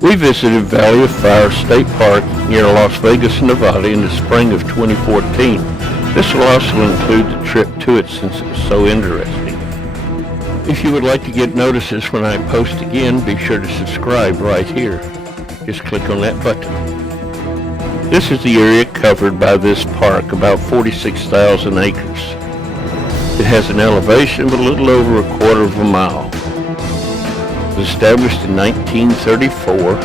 We visited Valley of Fire State Park near Las Vegas, Nevada in the spring of 2014. This will also include the trip to it since it was so interesting. If you would like to get notices when I post again, be sure to subscribe right here. Just click on that button. This is the area covered by this park, about 46,000 acres. It has an elevation of a little over a quarter of a mile. It was established in 1934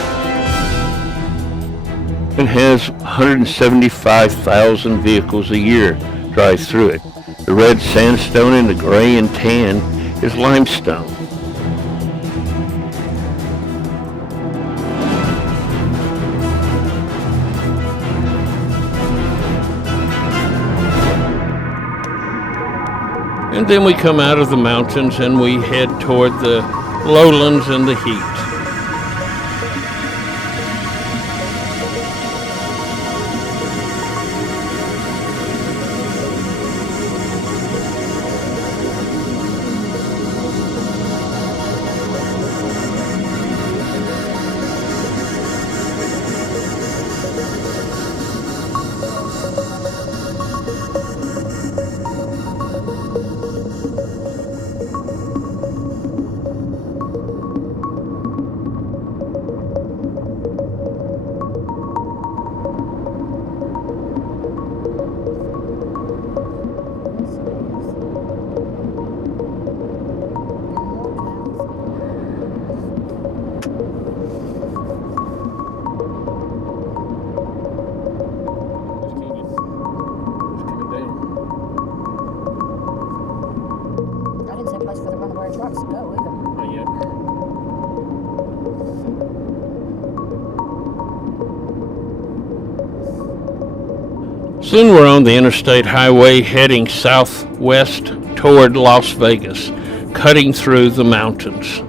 and has 175,000 vehicles a year drive through it. The red sandstone and the gray and tan is limestone. And then we come out of the mountains and we head toward the lowlands and the heat. Soon we're on the interstate highway heading southwest toward Las Vegas, cutting through the mountains.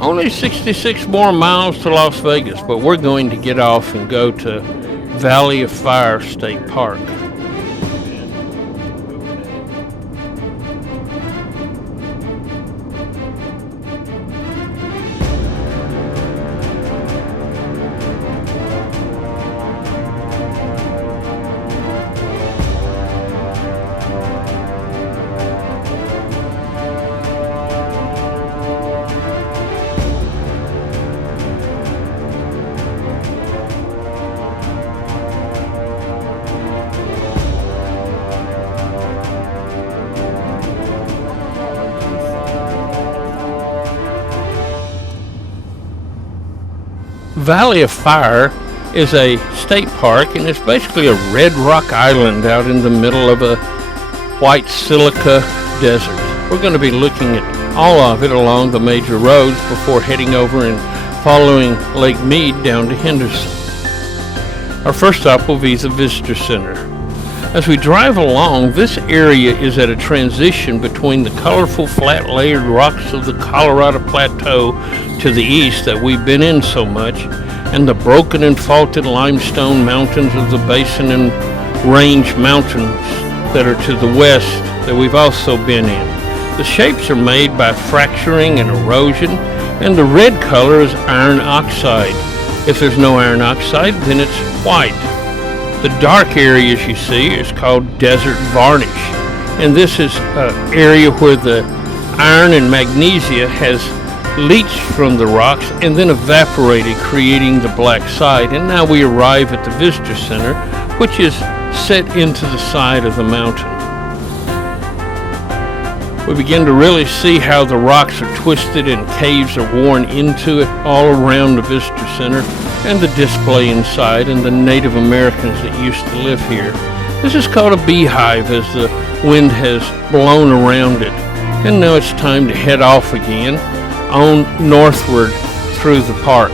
Only 66 more miles to Las Vegas, but we're going to get off and go to Valley of Fire State Park. Valley of Fire is a state park, and it's basically a red rock island out in the middle of a white silica desert. We're going to be looking at all of it along the major roads before heading over and following Lake Mead down to Henderson. Our first stop will be the Visitor Center. As we drive along, this area is at a transition between the colorful flat layered rocks of the Colorado Plateau to the east that we've been in so much, and the broken and faulted limestone mountains of the Basin and Range Mountains that are to the west that we've also been in. The shapes are made by fracturing and erosion, and the red color is iron oxide. If there's no iron oxide, then it's white. The dark areas you see is called desert varnish, And this is an area where the iron and magnesia has leached from the rocks and then evaporated, creating the black side. And now we arrive at the visitor center, which is set into the side of the mountain. We begin to really see how the rocks are twisted and caves are worn into it all around the visitor center, and the display inside, and the Native Americans that used to live here. This is called a beehive as the wind has blown around it. And now it's time to head off again on northward through the park.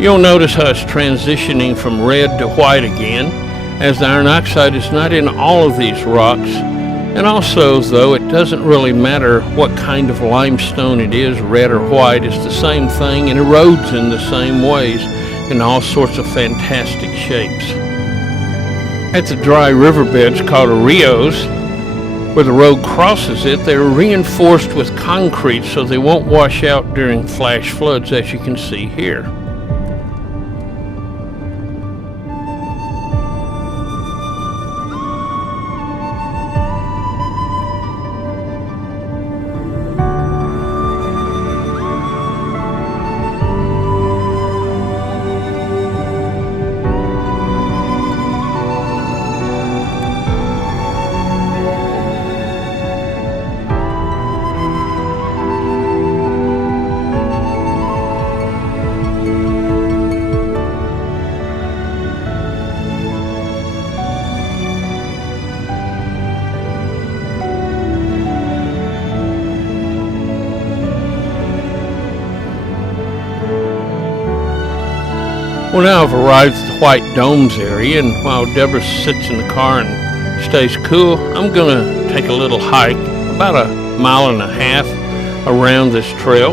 You'll notice how it's transitioning from red to white again, as the iron oxide is not in all of these rocks. And also, though, it doesn't really matter what kind of limestone it is, red or white, it's the same thing and erodes in the same ways in all sorts of fantastic shapes. At the dry riverbeds called rios, where the road crosses it, they're reinforced with concrete so they won't wash out during flash floods, as you can see here. Well, now I've arrived at the White Domes area, and while Deborah sits in the car and stays cool, I'm going to take a little hike, about 1.5 miles around this trail.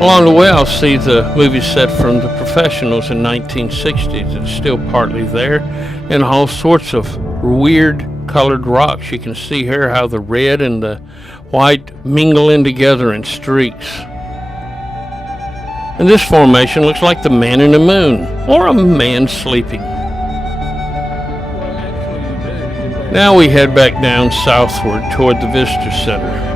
Along the way, I'll see the movie set from The Professionals in 1960s. It's still partly there, and all sorts of weird colored rocks. You can see here how the red and the white mingle in together in streaks. And this formation looks like the man in the moon, or a man sleeping. Now we head back down southward toward the visitor center.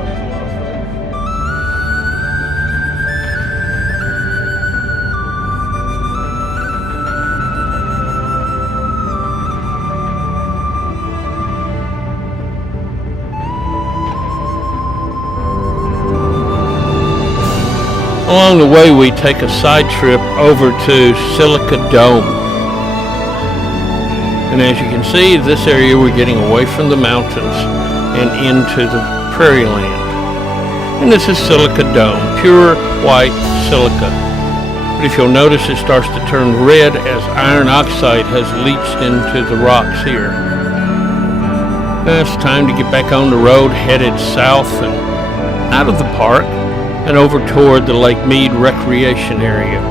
Along the way, we take a side trip over to Silica Dome. And as you can see, this area we're getting away from the mountains and into the prairie land. And this is Silica Dome, pure white silica. But if you'll notice, it starts to turn red as iron oxide has leached into the rocks here. Now it's time to get back on the road, headed south and out of the park, and over toward the Lake Mead recreation area.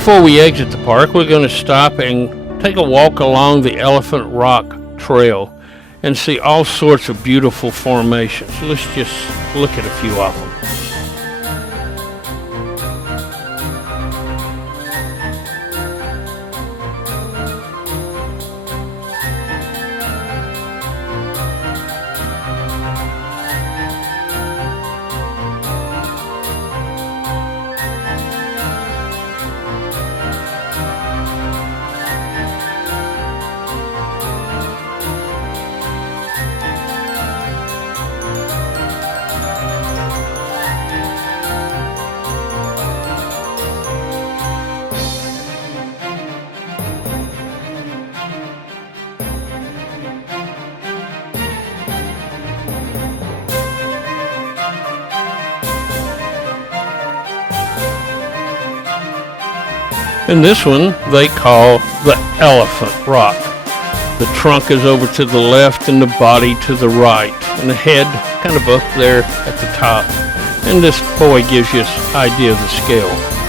Before we exit the park, we're going to stop and take a walk along the Elephant Rock Trail and see all sorts of beautiful formations. Let's just look at a few of them. And this one they call the Elephant Rock. The trunk is over to the left and the body to the right, and the head kind of up there at the top. And this boy gives you an idea of the scale.